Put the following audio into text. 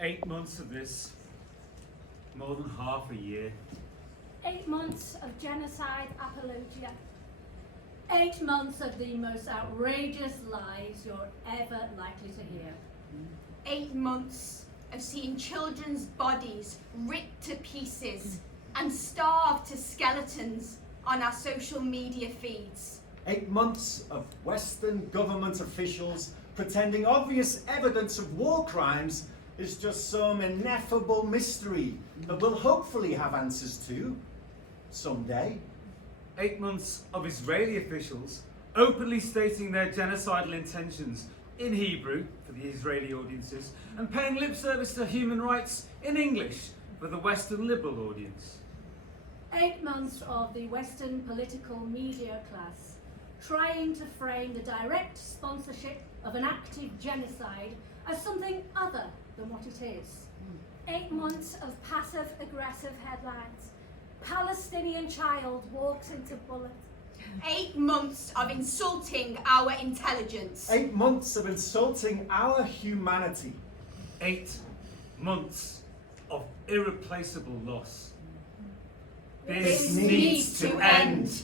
8 months of this, more than half a year. 8 months of genocide apologia. 8 months of the most outrageous lies you're ever likely to hear. 8 months of seeing children's bodies ripped to pieces and starved to skeletons on our social media feeds. 8 months of Western government officials pretending obvious evidence of war crimes is just some ineffable mystery that we'll hopefully have answers to someday. 8 months of Israeli officials openly stating their genocidal intentions in Hebrew for the Israeli audiences and paying lip service to human rights in English for the Western liberal audience. 8 months of the Western political media class trying to frame the direct sponsorship of an active genocide as something other than what it is. 8 months of passive-aggressive headlines. Palestinian child walks into bullet. 8 months of insulting our intelligence. 8 months of insulting our humanity. 8 months of irreplaceable loss. This needs to end.